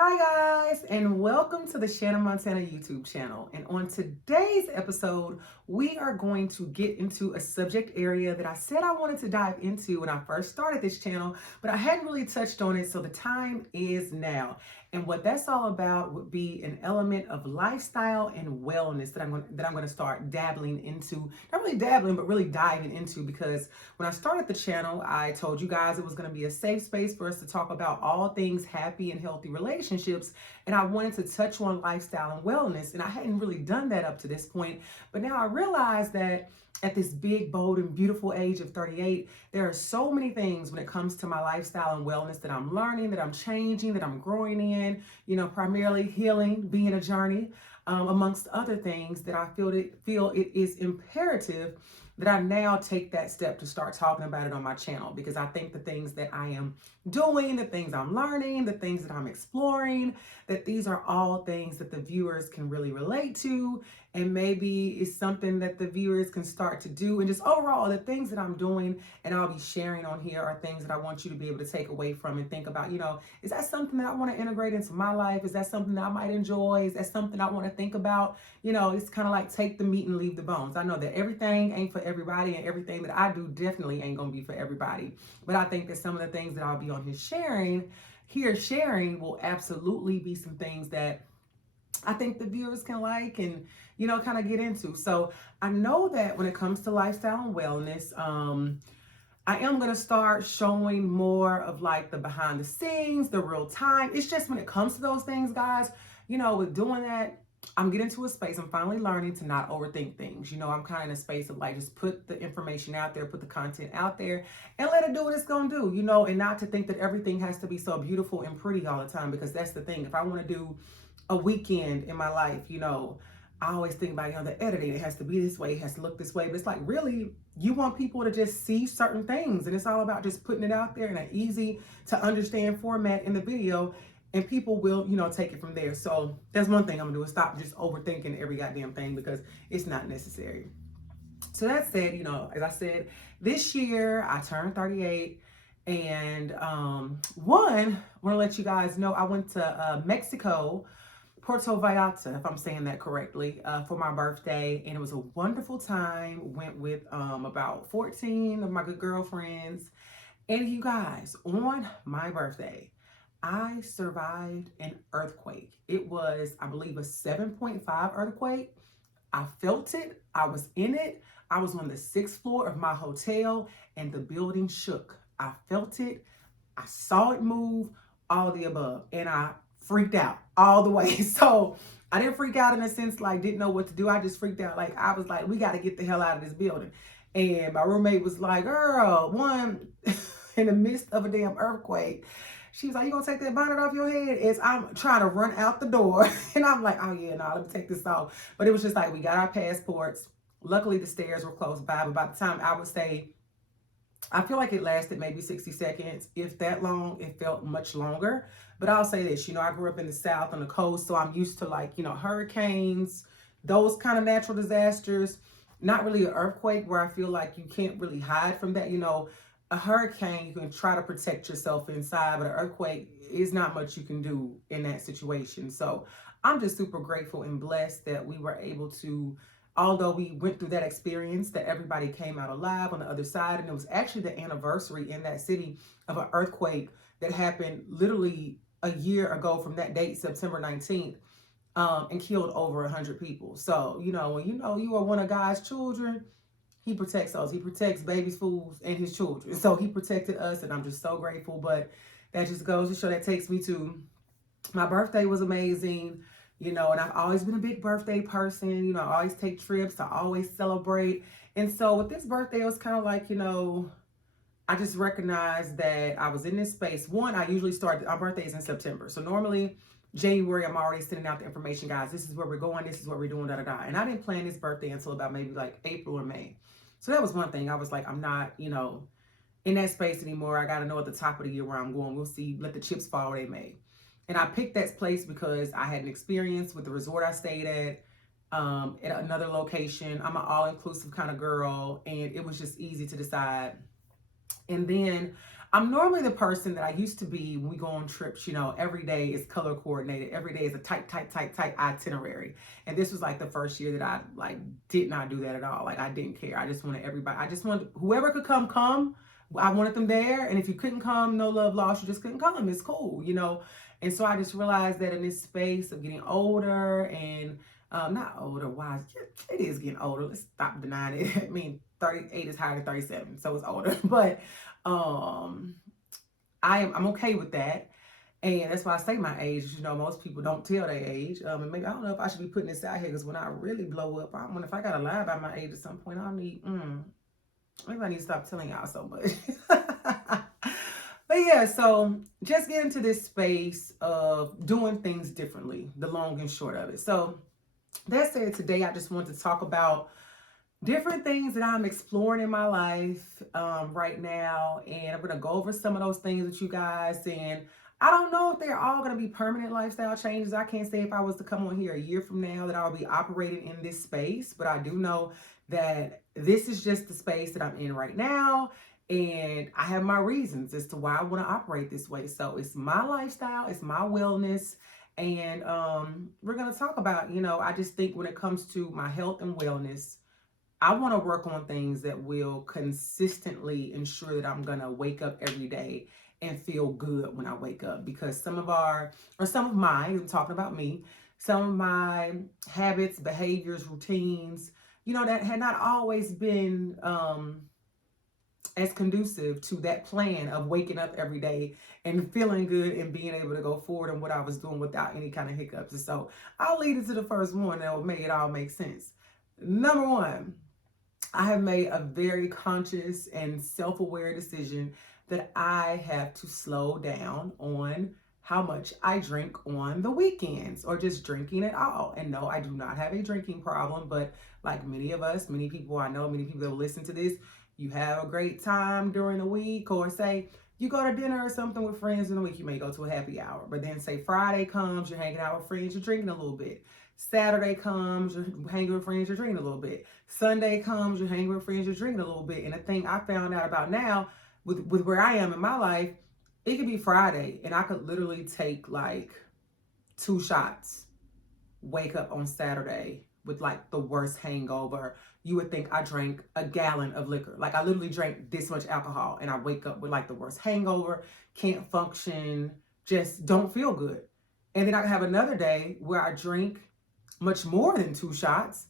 Hi guys, and welcome to the Shannon Montana YouTube channel. And on today's episode, we are going to get into a subject area that I said I wanted to dive into when I first started this channel, but I hadn't really touched on it, so the time is now. And what that's all about would be an element of lifestyle and wellness that I'm going to start dabbling into. Not really dabbling, but really diving into, because when I started the channel, I told you guys it was going to be a safe space for us to talk about all things happy and healthy relationships. And I wanted to touch on lifestyle and wellness. And I hadn't really done that up to this point. But now I realize that at this big, bold, and beautiful age of 38, there are so many things when it comes to my lifestyle and wellness that I'm learning, that I'm changing, that I'm growing in, primarily healing, being a journey, amongst other things that I feel it is imperative that I now take that step to start talking about it on my channel, because I think the things that I am doing, the things I'm learning, the things that I'm exploring, that these are all things that the viewers can really relate to, and maybe it's something that the viewers can start to do. And just overall, the things that I'm doing and I'll be sharing on here are things that I want you to be able to take away from and think about, is that something that I want to integrate into my life? Is that something that I might enjoy? Is that something I want to think about? It's kind of like take the meat and leave the bones. I know that everything ain't for everybody, and everything that I do definitely ain't going to be for everybody. But I think that some of the things that I'll be on sharing will absolutely be some things that I think the viewers can like and, kind of get into. So I know that when it comes to lifestyle and wellness, I am going to start showing more of like the behind the scenes, the real time. It's just when it comes to those things, guys, with doing that, I'm getting to a space. I'm finally learning to not overthink things. I'm kind of in a space of like, just put the information out there, put the content out there, and let it do what it's going to do, and not to think that everything has to be so beautiful and pretty all the time, because that's the thing. If I want to do a weekend in my life, I always think about, the editing. It has to be this way, it has to look this way. But it's like, really, you want people to just see certain things. And it's all about just putting it out there in an easy to understand format in the video. And people will, take it from there. So that's one thing I'm gonna do, is stop just overthinking every goddamn thing, because it's not necessary. So that said, as I said, this year I turned 38. And I want to let you guys know I went to Mexico, Puerto Vallarta, if I'm saying that correctly, for my birthday, and it was a wonderful time. Went with about 14 of my good girlfriends, and you guys, on my birthday, I survived an earthquake. It was, I believe, a 7.5 earthquake. I felt it. I was in it. I was on the sixth floor of my hotel, and the building shook. I felt it. I saw it move, all the above, and I freaked out all the way. So I didn't freak out in a sense like didn't know what to do. I just freaked out. Like, I was like, we got to get the hell out of this building. And my roommate was like, girl, in the midst of a damn earthquake, she was like, you gonna take that bonnet off your head? As I'm trying to run out the door. And I'm like, oh yeah, no, let me take this off. But it was just like, we got our passports. Luckily the stairs were close by, but by the time I would say, I feel like it lasted maybe 60 seconds. If that long, it felt much longer. But I'll say this, I grew up in the South on the coast, so I'm used to like, hurricanes, those kind of natural disasters. Not really an earthquake, where I feel like you can't really hide from that. A hurricane, you can try to protect yourself inside, but an earthquake is not much you can do in that situation. So I'm just super grateful and blessed that we were able to, although we went through that experience, that everybody came out alive on the other side. And it was actually the anniversary in that city of an earthquake that happened literally a year ago from that date, September 19th, and killed over 100 people. So, when you are one of God's children, he protects us. He protects babies, fools, and his children. So he protected us, and I'm just so grateful. But that just goes to show, that takes me to my birthday was amazing, and I've always been a big birthday person. I always take trips, I always celebrate. And so with this birthday, it was kind of like, I just recognized that I was in this space. One, I usually start, our birthday is in September. So normally January, I'm already sending out the information, guys. This is where we're going. This is what we're doing, da da da. And I didn't plan this birthday until about maybe like April or May. So that was one thing. I was like, I'm not, in that space anymore. I got to know at the top of the year where I'm going. We'll see. Let the chips fall where they may. And I picked that place because I had an experience with the resort I stayed at another location. I'm an all-inclusive kind of girl, and it was just easy to decide. And then I'm normally the person that I used to be when we go on trips, every day is color coordinated. Every day is a tight itinerary. And this was like the first year that I like did not do that at all. Like I didn't care. I just wanted everybody, I just wanted whoever could come. I wanted them there. And if you couldn't come, no love lost, you just couldn't come. It's cool. And so I just realized that in this space of getting older and not older, wise, it is getting older. Let's stop denying it. I mean, 38 is higher than 37, so it's older. But I'm okay with that. And that's why I say my age. Most people don't tell their age. And maybe I don't know if I should be putting this out here because when I really blow up, I wonder if I gotta lie about my age at some point. Maybe I need to stop telling y'all so much. But yeah, so just get into this space of doing things differently, the long and short of it. So that said, today I just want to talk about different things that I'm exploring in my life right now. And I'm going to go over some of those things with you guys. And I don't know if they're all going to be permanent lifestyle changes. I can't say if I was to come on here a year from now that I'll be operating in this space. But I do know that this is just the space that I'm in right now. And I have my reasons as to why I want to operate this way. So it's my lifestyle, it's my wellness. And we're going to talk about, I just think when it comes to my health and wellness, I want to work on things that will consistently ensure that I'm going to wake up every day and feel good when I wake up. Because some of my, I'm talking about me, some of my habits, behaviors, routines, that had not always been as conducive to that plan of waking up every day and feeling good and being able to go forward in what I was doing without any kind of hiccups. And so I'll lead into the first one that will make it all make sense. Number one, I have made a very conscious and self-aware decision that I have to slow down on how much I drink on the weekends or just drinking at all. And no, I do not have a drinking problem, but like many of us, many people I know, many people that will listen to this, you have a great time during the week, or say you go to dinner or something with friends in the week, you may go to a happy hour, but then say Friday comes, you're hanging out with friends, you're drinking a little bit. Saturday comes, you're hanging with friends, you're drinking a little bit. Sunday comes, you're hanging with friends, you're drinking a little bit. And the thing I found out about now with where I am in my life, it could be Friday and I could literally take like 2 shots, wake up on Saturday with like the worst hangover. You would think I drank a gallon of liquor. Like I literally drank this much alcohol and I wake up with like the worst hangover, can't function, just don't feel good. And then I have another day where I drink much more than 2 shots.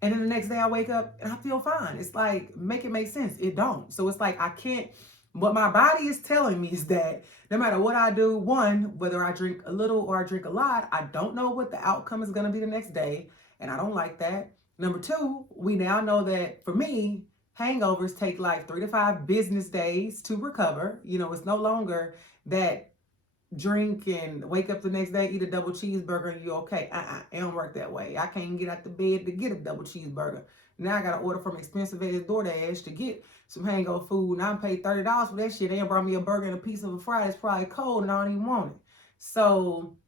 And then the next day I wake up and I feel fine. It's like, make it make sense. It don't. So it's like, I can't, what my body is telling me is that no matter what I do, one, whether I drink a little or I drink a lot, I don't know what the outcome is going to be the next day. And I don't like that. Number two, we now know that for me, hangovers take like 3 to 5 business days to recover. It's no longer that drink and wake up the next day, eat a double cheeseburger and you're okay. It don't work that way. I can't get out the bed to get a double cheeseburger. Now I got to order from expensive ass DoorDash to get some hangover food. And I paid $30 for that shit. They brought me a burger and a piece of a fry. It's probably cold and I don't even want it. So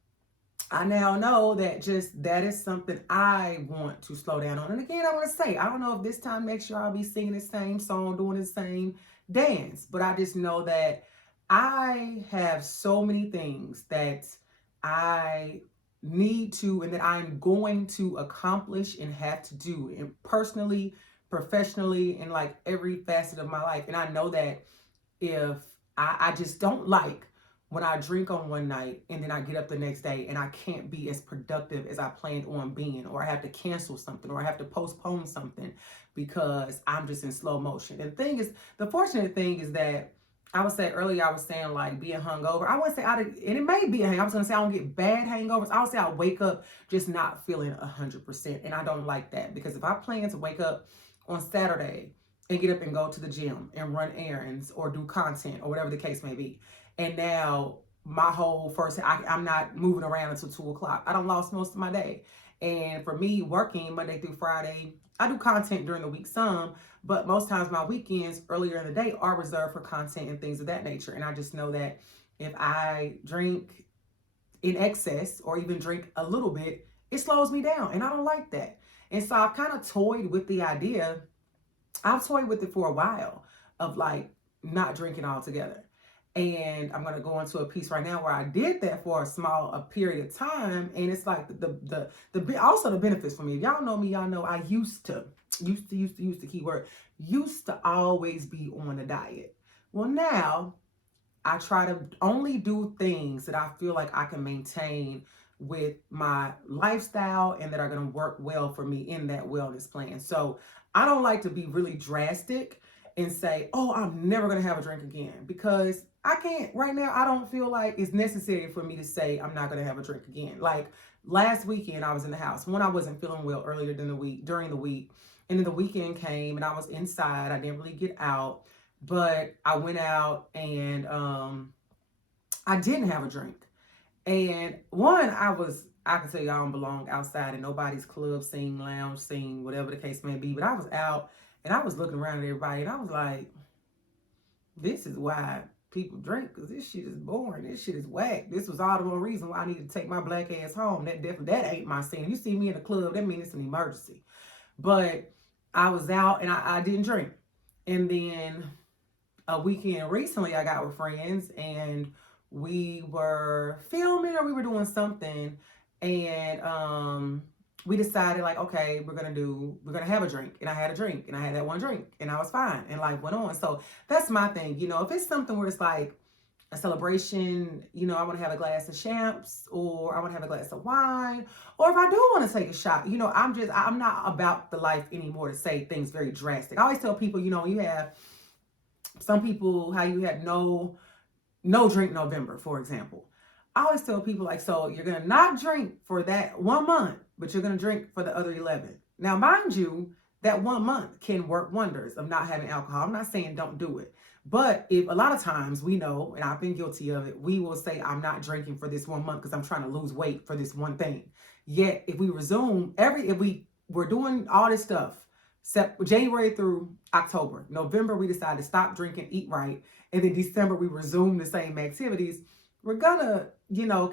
I now know that that is something I want to slow down on. And again, I want to say, I don't know if this time next year I'll be singing the same song, doing the same dance, but I just know that I have so many things that I need to and that I'm going to accomplish and have to do, and personally, professionally, in like every facet of my life. And I know that if I just don't like when I drink on one night and then I get up the next day and I can't be as productive as I planned on being, or I have to cancel something, or I have to postpone something because I'm just in slow motion. And the fortunate thing is that I would say earlier, I was saying like being hungover. I wouldn't say and it may be a hangover. I was gonna say I don't get bad hangovers. I would say I wake up just not feeling 100%. And I don't like that, because if I plan to wake up on Saturday and get up and go to the gym and run errands or do content or whatever the case may be, and now my whole I'm not moving around until 2 o'clock. I done lost most of my day. And for me, working Monday through Friday, I do content during the week some, but most times my weekends earlier in the day are reserved for content and things of that nature. And I just know that if I drink in excess or even drink a little bit, it slows me down. And I don't like that. And so I've kind of toyed with the idea. I've toyed with it for a while of like not drinking altogether. And I'm gonna go into a piece right now where I did that for a period of time, and it's like also the benefits for me. If y'all know me, y'all know I used to keyword used to always be on a diet. Well, now I try to only do things that I feel like I can maintain with my lifestyle and that are going to work well for me in that wellness plan. So I don't like to be really drastic and say, oh, I'm never going to have a drink again, because I can't right now. I don't feel like it's necessary for me to say I'm not going to have a drink again. Like last weekend, I was in the house when I wasn't feeling well earlier than the week, during the week. And then the weekend came and I was inside. I didn't really get out, but I went out and I didn't have a drink. And one, I can tell you I don't belong outside in nobody's club scene, lounge scene, whatever the case may be. But I was out and I was looking around at everybody and I was like, this is why people drink, because this shit is boring. This shit is whack. This was all the more reason why I need to take my black ass home. That ain't my scene. You see me in the club, that means it's an emergency. But I was out and I didn't drink. And then a weekend recently I got with friends and we were filming or we were doing something, and we decided like, okay, we're gonna have a drink. And I had a drink and I had that one drink and I was fine and life went on. So that's my thing. If it's something where it's like a celebration, I want to have a glass of champs, or I want to have a glass of wine, or if I do want to take a shot, I'm not about the life anymore to say things very drastic. I always tell people, you have some people how you have no drink November, for example. I always tell people like, so you're going to not drink for that 1 month, but you're going to drink for the other 11. Now, mind you, that 1 month can work wonders of not having alcohol. I'm not saying don't do it. But if a lot of times we know, and I've been guilty of it, we will say, I'm not drinking for this 1 month because I'm trying to lose weight for this one thing. Yet, if we resume if we're doing all this stuff, January through October, November, we decide to stop drinking, eat right. And then December, we resume the same activities. We're gonna,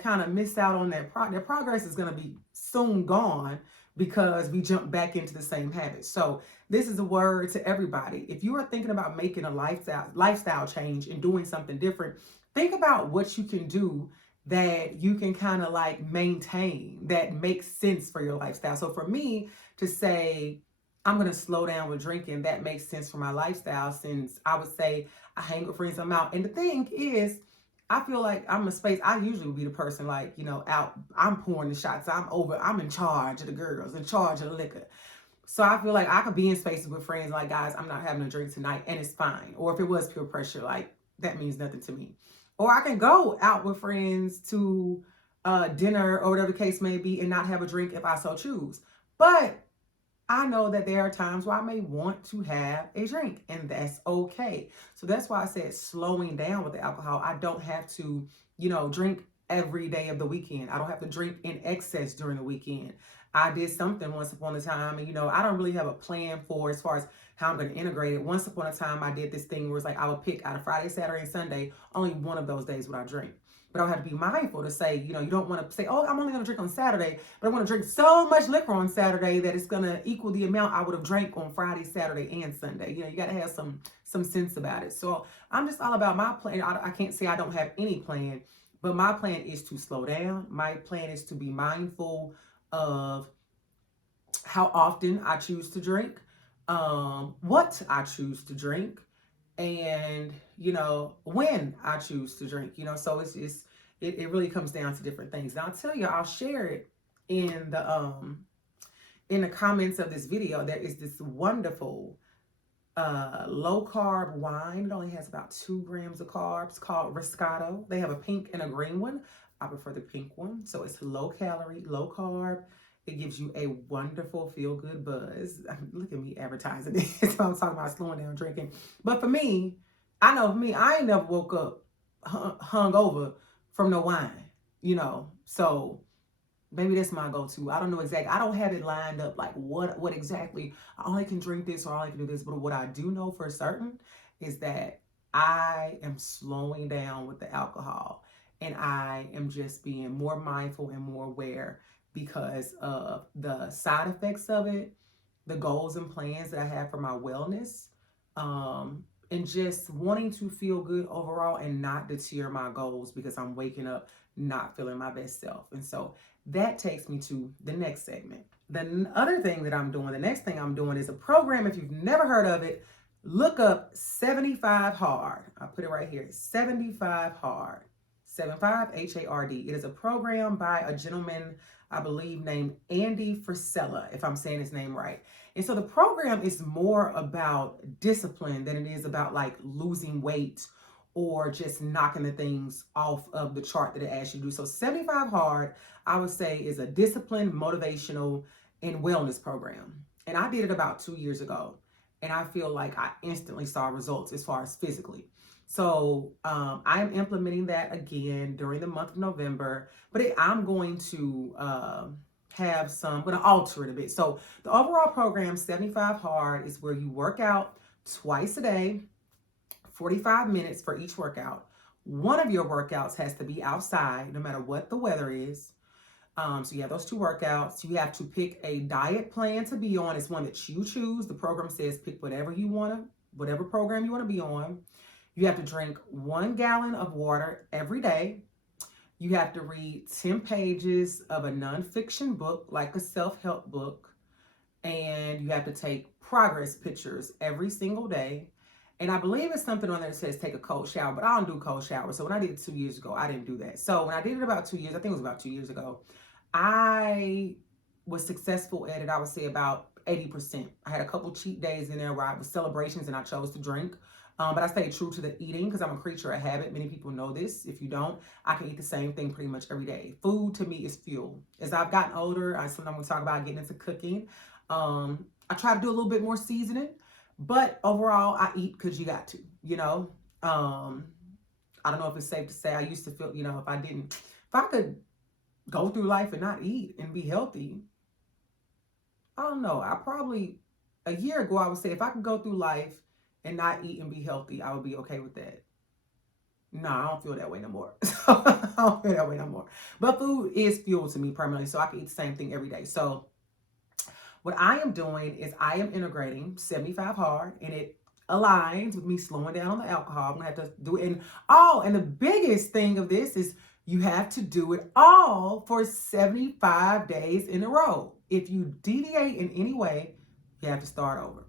kind of miss out on that. That progress is gonna be soon gone because we jump back into the same habits. So this is a word to everybody. If you are thinking about making a lifestyle change and doing something different, think about what you can do that you can kind of like maintain that makes sense for your lifestyle. So for me to say, I'm going to slow down with drinking, that makes sense for my lifestyle, since I would say I hang with friends, I'm out. And the thing is, I feel like I'm a space, I usually would be the person like, out, I'm pouring the shots, I'm in charge of the girls, in charge of the liquor. So I feel like I could be in spaces with friends like, guys, I'm not having a drink tonight, and it's fine. Or if it was peer pressure, like that means nothing to me. Or I can go out with friends to dinner or whatever the case may be and not have a drink if I so choose. But I know that there are times where I may want to have a drink, and that's okay. So that's why I said slowing down with the alcohol. I don't have to, drink every day of the weekend. I don't have to drink in excess during the weekend. I did something once upon a time, and I don't really have a plan for as far as how I'm going to integrate it. Once upon a time, I did this thing where it's like I would pick out of Friday, Saturday, and Sunday, only one of those days would I drink. But I have to be mindful to say, you don't want to say, oh, I'm only going to drink on Saturday, but I want to drink so much liquor on Saturday that it's going to equal the amount I would have drank on Friday, Saturday, and Sunday. You got to have some sense about it. So I'm just all about my plan. I can't say I don't have any plan, but my plan is to slow down. My plan is to be mindful of how often I choose to drink, what I choose to drink, and when I choose to drink. So it really comes down to different things. And I'll tell you, I'll share it in the comments of this video. There is this wonderful low carb wine. It only has about 2 grams of carbs, called Riscato. They have a pink and a green one. I prefer the pink one. So it's low calorie, low carb. It gives you a wonderful feel-good buzz. Look at me advertising this. I'm talking about slowing down drinking. But for me, I know for me, I ain't never woke up hung over from no wine, So maybe that's my go-to. I don't know exactly. I don't have it lined up like what exactly. I only can drink this or I only can do this. But what I do know for certain is that I am slowing down with the alcohol. And I am just being more mindful and more aware because of the side effects of it, the goals and plans that I have for my wellness, and just wanting to feel good overall and not deter my goals because I'm waking up not feeling my best self. And so that takes me to the next segment. The other thing that I'm doing, the next thing I'm doing is a program. If you've never heard of it, look up 75 Hard. I put it right here, 75 Hard. 75 Hard. It is a program by a gentleman, I believe, named Andy Frisella, if I'm saying his name right. And so the program is more about discipline than it is about like losing weight or just knocking the things off of the chart that it asks you to do. So 75 Hard, I would say, is a disciplined, motivational, and wellness program. And I did it about 2 years ago. And I feel like I instantly saw results as far as physically. So I'm implementing that again during the month of November, but I'm going to I'm going to alter it a bit. So the overall program, 75 Hard, is where you work out twice a day, 45 minutes for each workout. One of your workouts has to be outside, no matter what the weather is. So you have those 2 workouts. You have to pick a diet plan to be on. It's one that you choose. The program says pick whatever you want to, whatever program you want to be on. You have to drink 1 gallon of water every day. You have to read 10 pages of a nonfiction book, like a self-help book. And you have to take progress pictures every single day. And I believe it's something on there that says take a cold shower, but I don't do cold showers. So when I did it 2 years ago, I didn't do that. So when I did it about 2 years, I think it was about 2 years ago, I was successful at it, I would say about 80%. I had a couple cheat days in there where I was celebrations and I chose to drink. But I stayed true to the eating because I'm a creature of habit. Many people know this. If you don't, I can eat the same thing pretty much every day. Food to me is fuel. As I've gotten older, sometimes we talk about getting into cooking. I try to do a little bit more seasoning, but overall I eat because you got to, you know. I don't know if it's safe to say I used to feel, you know, if I could go through life and not eat and be healthy, I don't know. A year ago, I would say if I could go through life and not eat and be healthy, I would be okay with that. No, I don't feel that way no more. I don't feel that way no more. But food is fuel to me primarily, so I can eat the same thing every day. So what I am doing is I am integrating 75 Hard, and it aligns with me slowing down on the alcohol. I'm gonna have to do it. And the biggest thing of this is you have to do it all for 75 days in a row. If you deviate in any way, you have to start over.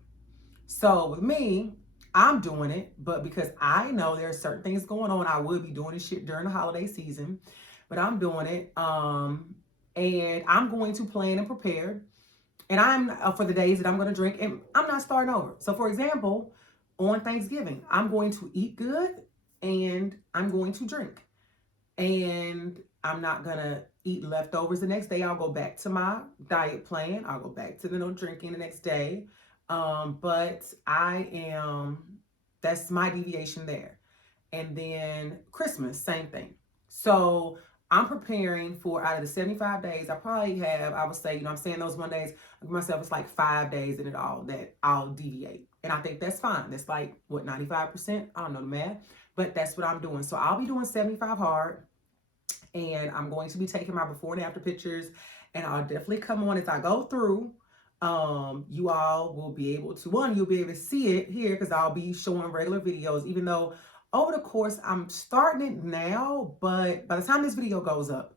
So with me, I'm doing it, but because I know there are certain things going on, I would be doing this shit during the holiday season, but I'm doing it. And I'm going to plan and prepare. And I'm for the days that I'm going to drink, and I'm not starting over. So for example, on Thanksgiving, I'm going to eat good and I'm going to drink. And I'm not going to eat leftovers the next day. I'll go back to my diet plan. I'll go back to the no drinking the next day. But that's my deviation there. And then Christmas, same thing. So I'm preparing for, out of the 75 days, I would say, I'm saying those 1 days, I give myself, it's like 5 days in it all that I'll deviate. And I think that's fine. That's like, 95%? I don't know the math, but that's what I'm doing. So I'll be doing 75 Hard, and I'm going to be taking my before and after pictures, and I'll definitely come on as I go through. You all will be able to, you'll be able to see it here because I'll be showing regular videos, even though over the course, I'm starting it now, but by the time this video goes up,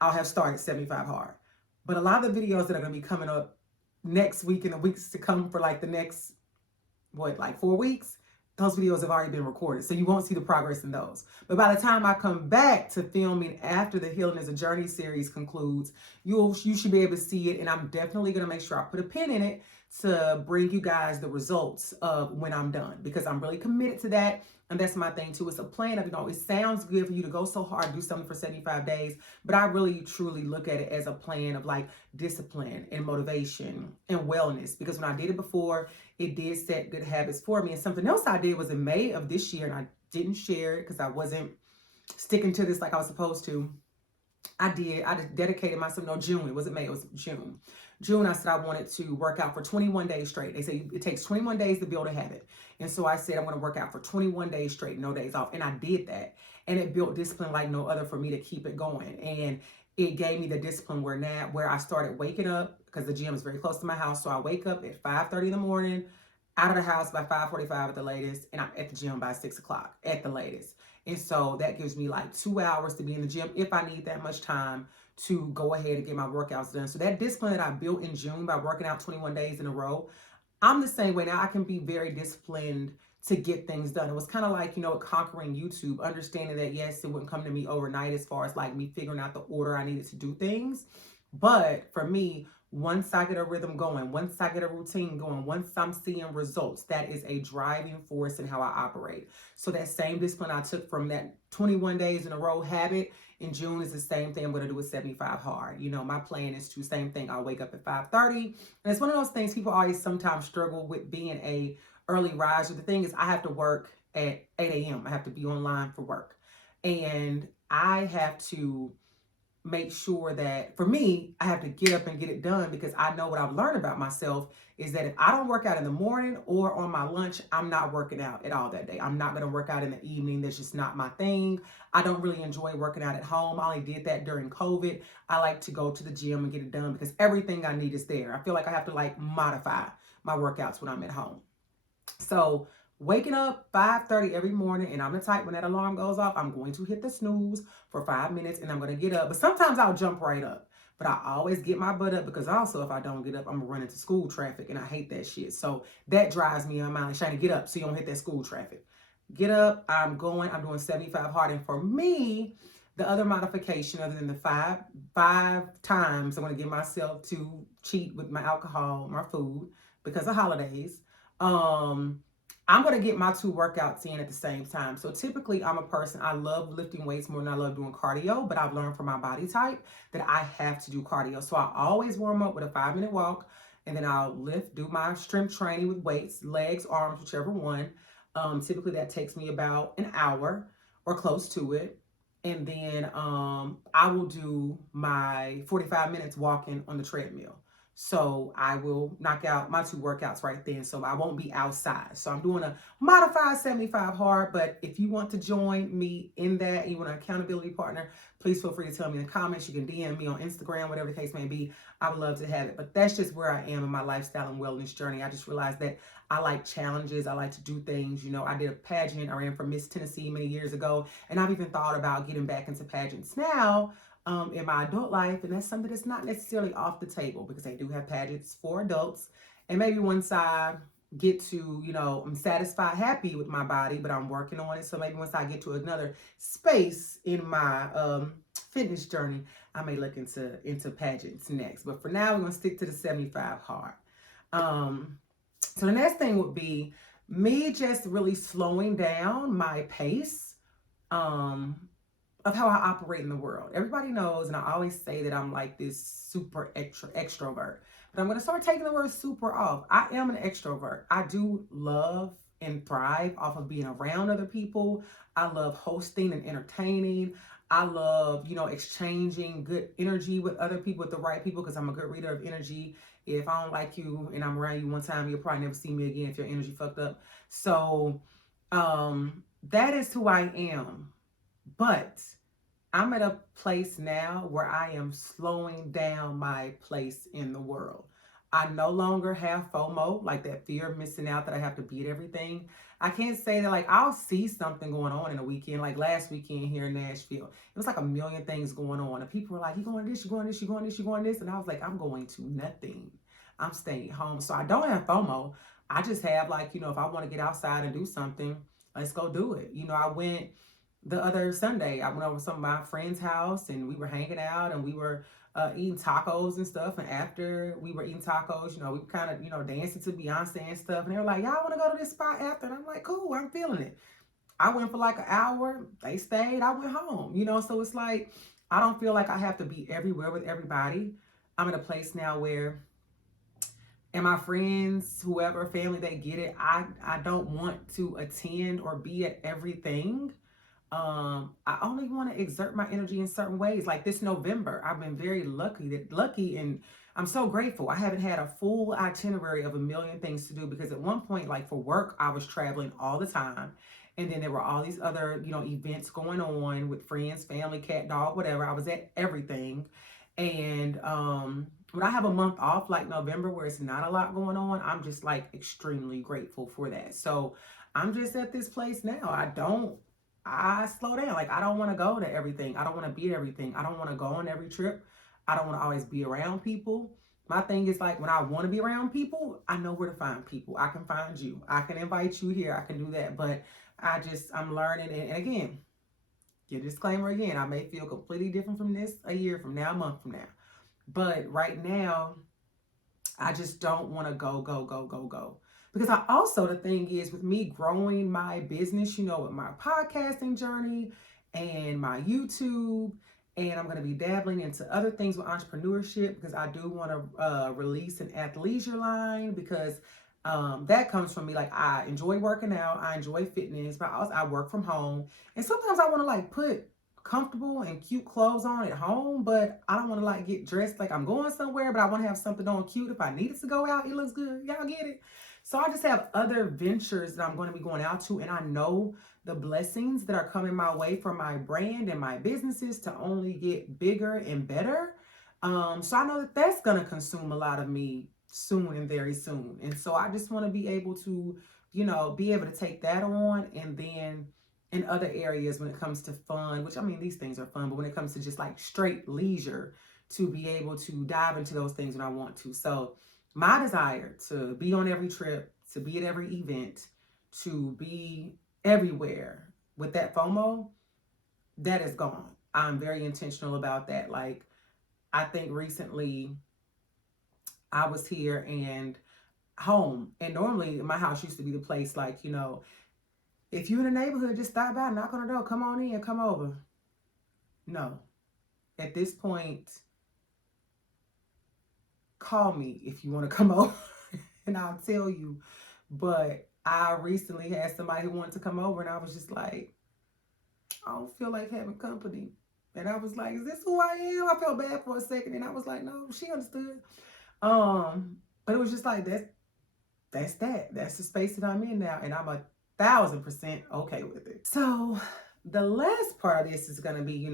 I'll have started 75 Hard. But a lot of the videos that are going to be coming up next week and the weeks to come for like the next, 4 weeks, those videos have already been recorded. So you won't see the progress in those. But by the time I come back to filming after the Healing is a Journey series concludes, you should be able to see it. And I'm definitely going to make sure I put a pin in it to bring you guys the results of when I'm done, because I'm really committed to that. And that's my thing too. It's a plan of, it sounds good for you to go so hard, do something for 75 days. But I really, truly look at it as a plan of like discipline and motivation and wellness. Because when I did it before, it did set good habits for me. And something else I did was in May of this year, and I didn't share it because I wasn't sticking to this like I was supposed to. I just dedicated myself, June. It wasn't May, it was June. June, I said I wanted to work out for 21 days straight. They say it takes 21 days to build a habit. And so I said I'm going to work out for 21 days straight, no days off. And I did that. And it built discipline like no other for me to keep it going. And it gave me the discipline where I started waking up, because the gym is very close to my house. So I wake up at 5:30 in the morning. out of the house by 5:45 at the latest, and I'm at the gym by 6 o'clock at the latest. And so that gives me like 2 hours to be in the gym if I need that much time to go ahead and get my workouts done. So that discipline that I built in June by working out 21 days in a row, I'm the same way now. I can be very disciplined to get things done. It was kind of like, conquering YouTube, understanding that yes, it wouldn't come to me overnight as far as like me figuring out the order I needed to do things. But for me, once I get a rhythm going, once I get a routine going, once I'm seeing results, that is a driving force in how I operate. So that same discipline I took from that 21 days in a row habit in June is the same thing I'm going to do with 75 hard. My plan is to same thing. I'll wake up at 5:30. And it's one of those things people always sometimes struggle with being a early riser. The thing is I have to work at 8 a.m. I have to be online for work. And I have to make sure that for me, I have to get up and get it done because I know what I've learned about myself is that if I don't work out in the morning or on my lunch, I'm not working out at all that day. I'm not going to work out in the evening. That's just not my thing. I don't really enjoy working out at home. I only did that during COVID. I like to go to the gym and get it done because everything I need is there. I feel like I have to like modify my workouts when I'm at home. So waking up 5:30 every morning, and I'm the type when that alarm goes off, I'm going to hit the snooze for 5 minutes and I'm going to get up. But sometimes I'll jump right up. But I always get my butt up because also if I don't get up, I'm gonna run into school traffic and I hate that shit. So that drives me on my trying to get up so you don't hit that school traffic. Get up, I'm doing 75 hard. And for me, the other modification other than the five times I'm gonna give myself to cheat with my alcohol, my food because of holidays. I'm going to get my 2 workouts in at the same time. So typically I'm a person, I love lifting weights more than I love doing cardio, but I've learned from my body type that I have to do cardio. So I always warm up with a 5-minute walk, and then I'll do my strength training with weights, legs, arms, whichever one. Typically that takes me about an hour or close to it. And then I will do my 45 minutes walking on the treadmill. So I will knock out my 2 workouts right then. So I won't be outside. So I'm doing a modified 75 hard. But if you want to join me in that, you want an accountability partner, please feel free to tell me in the comments. You can DM me on Instagram, whatever the case may be. I would love to have it. But that's just where I am in my lifestyle and wellness journey. I just realized that I like challenges. I like to do things. I did a pageant. I ran for Miss Tennessee many years ago. And I've even thought about getting back into pageants now. In my adult life, and that's something that's not necessarily off the table because they do have pageants for adults. And maybe once I get to, I'm satisfied, happy with my body, but I'm working on it. So maybe once I get to another space in my fitness journey, I may look into pageants next. But for now, we're gonna stick to the 75 hard. So the next thing would be me just really slowing down my pace. Of how I operate in the world. Everybody knows, and I always say that I'm like this super extrovert, but I'm going to start taking the word super off. I am an extrovert. I do love and thrive off of being around other people. I love hosting and entertaining. I love, exchanging good energy with other people, with the right people, because I'm a good reader of energy. If I don't like you and I'm around you one time, you'll probably never see me again if your energy fucked up. So that is who I am. But I'm at a place now where I am slowing down my place in the world. I no longer have FOMO, like that fear of missing out that I have to be at everything. I can't say that, like, I'll see something going on in a weekend, like last weekend here in Nashville. It was like a million things going on. And people were like, you going to this, you going to this, you going to this, you going to this. And I was like, I'm going to nothing. I'm staying home. So I don't have FOMO. I just have, like, if I want to get outside and do something, let's go do it. I went the other Sunday, I went over to some of my friend's house and we were hanging out and we were eating tacos and stuff. And after we were eating tacos, we were kind of, dancing to Beyonce and stuff. And they were like, y'all want to go to this spot after? And I'm like, cool, I'm feeling it. I went for like an hour. They stayed. I went home, So it's like, I don't feel like I have to be everywhere with everybody. I'm in a place now where, and my friends, whoever, family, they get it. I don't want to attend or be at everything. I only want to exert my energy in certain ways. Like this November, I've been very lucky, and I'm so grateful. I haven't had a full itinerary of a million things to do because at one point, like for work, I was traveling all the time. And then there were all these other, events going on with friends, family, cat, dog, whatever. I was at everything. And when I have a month off like November where it's not a lot going on, I'm just like extremely grateful for that. So I'm just at this place now. I slow down. Like I don't want to go to everything. I don't want to be at everything. I don't want to go on every trip. I don't want to always be around people. My thing is like when I want to be around people, I know where to find people. I can find you. I can invite you here. I can do that. But I'm learning. And again, your disclaimer again, I may feel completely different from this a year from now, a month from now. But right now, I just don't want to go. Because I also, the thing is, with me growing my business, with my podcasting journey and my YouTube, and I'm going to be dabbling into other things with entrepreneurship because I do want to release an athleisure line because that comes from me. Like, I enjoy working out, I enjoy fitness, but also I work from home. And sometimes I want to like put comfortable and cute clothes on at home, but I don't want to like get dressed like I'm going somewhere, but I want to have something on cute if I needed to go out. It looks good. Y'all get it? So I just have other ventures that I'm going to be going out to, and I know the blessings that are coming my way from my brand and my businesses to only get bigger and better. So I know that that's going to consume a lot of me soon and very soon. And so I just want to be able to, be able to take that on, and then in other areas when it comes to fun, which I mean, these things are fun, but when it comes to just like straight leisure, to be able to dive into those things when I want to. So my desire to be on every trip, to be at every event, to be everywhere with that FOMO, that is gone. I'm very intentional about that. Like, I think recently I was here and home, and normally my house used to be the place like, if you're in the neighborhood, just stop by, knock on the door, come on in, come over. No. At this point, call me if you want to come over and I'll tell you. But I recently had somebody who wanted to come over and I was just like, I don't feel like having company. And I was like, is this who I am? I felt bad for a second and I was like, no, she understood. But it was just like, that's the space that I'm in now, and I'm 1,000% okay with it. So the last part of this is going to be,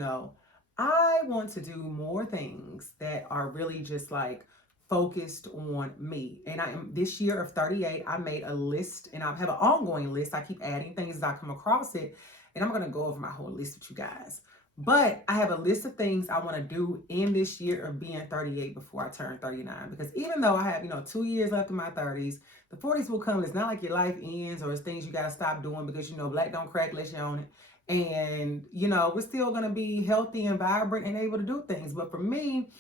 I want to do more things that are really just like focused on me. And I am, this year of 38, I made a list, and I have an ongoing list. I keep adding things as I come across it, and I'm going to go over my whole list with you guys. But I have a list of things I want to do in this year of being 38 before I turn 39. Because even though I have, 2 years left in my 30s, the 40s will come. It's not like your life ends or it's things you got to stop doing because, black don't crack unless you own it. And, we're still going to be healthy and vibrant and able to do things. But for me,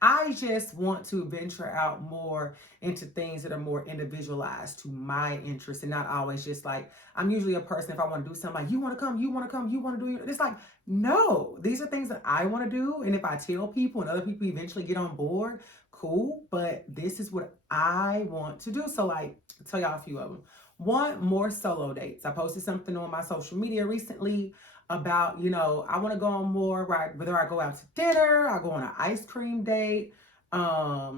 I just want to venture out more into things that are more individualized to my interests, and not always just like, I'm usually a person, if I want to do something, like, you want to come, you want to come, you want to do it. It's like, no, these are things that I want to do. And if I tell people and other people eventually get on board, cool. But this is what I want to do. So like, I'll tell y'all a few of them. One, more solo dates. I posted something on my social media recently about, I want to go on more, right? Whether I go out to dinner, I go on an ice cream date, I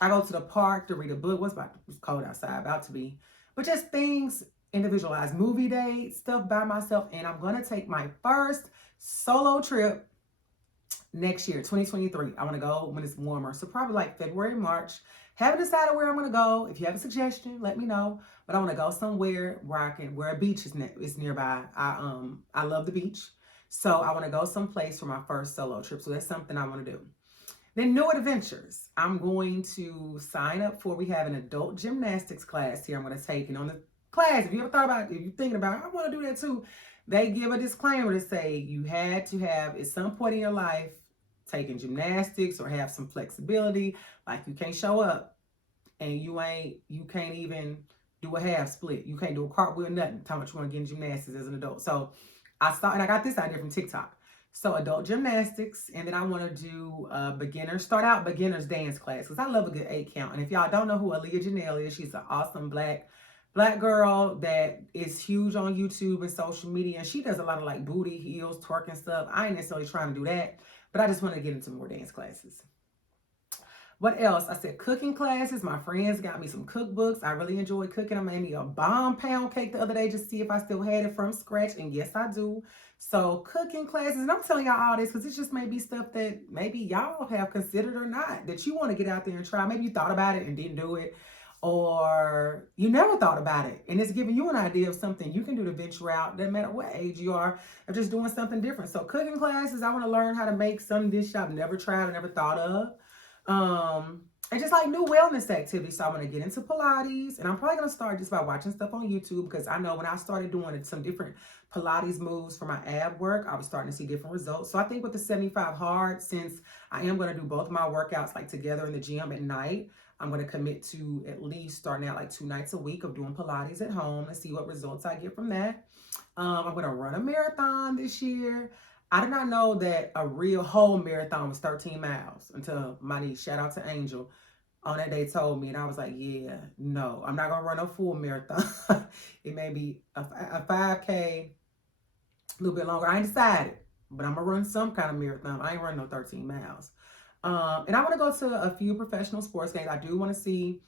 go to the park to read a book. It's cold outside, about to be. But just things, individualized movie dates, stuff by myself. And I'm going to take my first solo trip next year, 2023. I want to go when it's warmer. So probably like February, March. Haven't decided where I'm going to go. If you have a suggestion, let me know. But I want to go somewhere where a beach is nearby. I love the beach. So I want to go someplace for my first solo trip. So that's something I want to do. Then new adventures. I'm going to sign up for, we have an adult gymnastics class here I'm going to take. And on the class, if you ever thought about it, if you're thinking about it, I want to do that too. They give a disclaimer to say you had to have at some point in your life taken gymnastics or have some flexibility. Like, you can't show up and you can't even do a half split. You can't do a cartwheel, nothing. How much you want to get in gymnastics as an adult. So I got this idea from TikTok. So adult gymnastics, and then I want to do beginners dance class, because I love a good 8 count. And if y'all don't know who Aaliyah Janelle is, she's an awesome black girl that is huge on YouTube and social media, and she does a lot of like booty, heels, twerking stuff. I ain't necessarily trying to do that, but I just want to get into more dance classes. What else? I said cooking classes. My friends got me some cookbooks. I really enjoy cooking. I made me a bomb pound cake the other day just to see if I still had it from scratch. And yes, I do. So cooking classes. And I'm telling y'all all this because it just may be stuff that maybe y'all have considered or not that you want to get out there and try. Maybe you thought about it and didn't do it. Or you never thought about it. And it's giving you an idea of something you can do to venture out, no matter what age you are, of just doing something different. So cooking classes, I want to learn how to make some dish I've never tried or never thought of. And just like new wellness activities. So I'm gonna get into Pilates, and I'm probably gonna start just by watching stuff on YouTube because I know when I started doing some different Pilates moves for my ab work, I was starting to see different results. So I think with the 75 hard, since I am gonna do both of my workouts like together in the gym at night, I'm gonna commit to at least starting out like 2 nights a week of doing Pilates at home and see what results I get from that. I'm gonna run a marathon this year. I did not know that a real whole marathon was 13 miles until my niece, shout out to Angel, on that day told me. And I was like, yeah, no, I'm not going to run a full marathon. It may be a 5K, a little bit longer. I ain't decided, but I'm going to run some kind of marathon. I ain't running no 13 miles. And I want to go to a few professional sports games. I do want to see,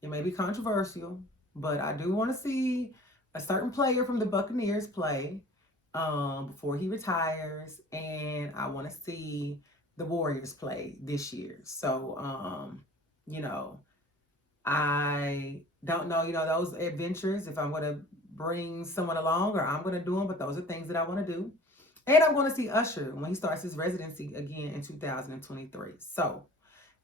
it may be controversial, but I do want to see a certain player from the Buccaneers play before he retires, and I want to see the Warriors play this year. So, you know, I don't know, those adventures, if I'm going to bring someone along or I'm going to do them, but those are things that I want to do. And I'm going to see Usher when he starts his residency again in 2023. So,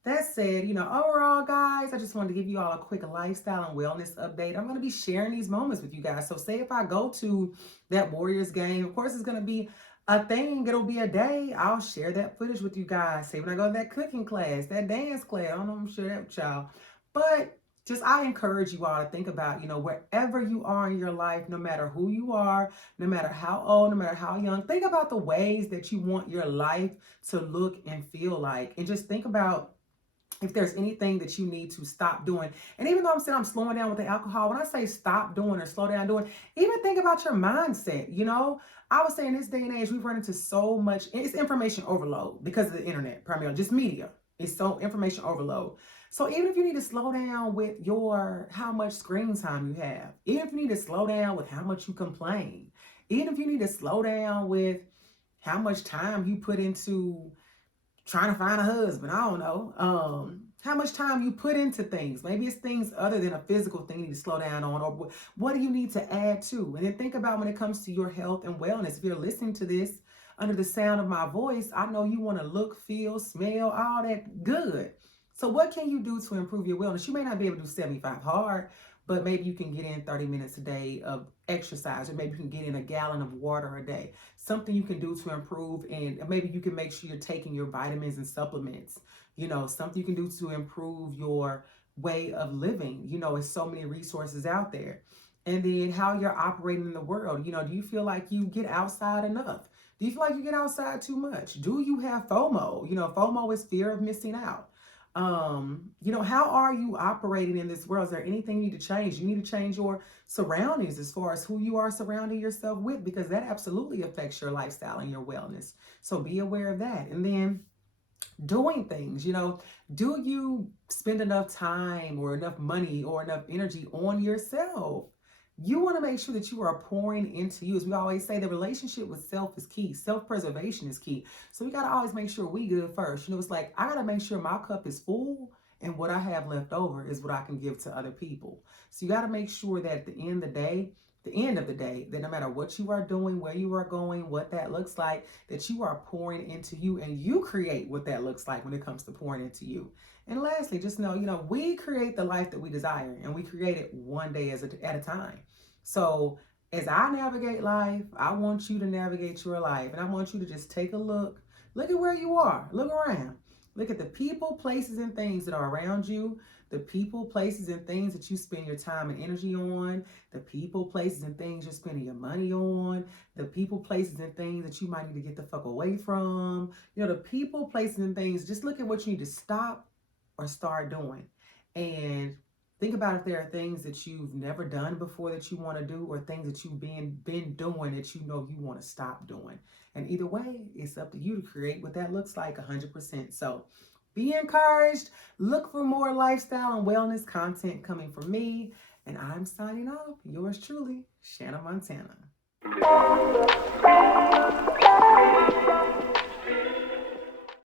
that said, overall, guys, I just wanted to give you all a quick lifestyle and wellness update. I'm going to be sharing these moments with you guys. So say if I go to that Warriors game, of course, it's going to be a thing. It'll be a day. I'll share that footage with you guys. Say when I go to that cooking class, that dance class, I don't know if I'm sure that with y'all. But just I encourage you all to think about, wherever you are in your life, no matter who you are, no matter how old, no matter how young, think about the ways that you want your life to look and feel like. And just think about if there's anything that you need to stop doing. And even though I'm saying I'm slowing down with the alcohol, when I say stop doing or slow down doing, even think about your mindset. I would say in this day and age, we've run into so much, it's information overload because of the internet, primarily just media. It's so information overload. So even if you need to slow down with how much screen time you have, even if you need to slow down with how much you complain, even if you need to slow down with how much time you put into trying to find a husband. I don't know. How much time you put into things. Maybe it's things other than a physical thing you need to slow down on, or what do you need to add to? And then think about when it comes to your health and wellness. If you're listening to this under the sound of my voice, I know you want to look, feel, smell, all that good. So what can you do to improve your wellness? You may not be able to do 75 hard, but maybe you can get in 30 minutes a day of exercise, or maybe you can get in a gallon of water a day. Something you can do to improve, and maybe you can make sure you're taking your vitamins and supplements. Something you can do to improve your way of living. There's so many resources out there. And then how you're operating in the world. Do you feel like you get outside enough? Do you feel like you get outside too much? Do you have FOMO? FOMO is fear of missing out. How are you operating in this world? Is there anything you need to change? You need to change your surroundings as far as who you are surrounding yourself with, because that absolutely affects your lifestyle and your wellness. So be aware of that. And then doing things, do you spend enough time or enough money or enough energy on yourself? You want to make sure that you are pouring into you. As we always say, the relationship with self is key. Self-preservation is key. So we got to always make sure we good first. It's like, I got to make sure my cup is full, and what I have left over is what I can give to other people. So you got to make sure that at the end of the day, that no matter what you are doing, where you are going, what that looks like, that you are pouring into you, and you create what that looks like when it comes to pouring into you. And lastly, just know, we create the life that we desire, and we create it one day at a time. So as I navigate life, I want you to navigate your life, and I want you to just take a look at where you are, look around, look at the people, places, and things that are around you, the people, places, and things that you spend your time and energy on, the people, places, and things you're spending your money on, the people, places, and things that you might need to get the fuck away from, the people, places, and things. Just look at what you need to stop or start doing. And think about if there are things that you've never done before that you want to do, or things that you've been doing that you want to stop doing. And either way, it's up to you to create what that looks like 100%. So Be encouraged. Look for more lifestyle and wellness content coming from me. And I'm signing off. Yours truly, Shanna Montana.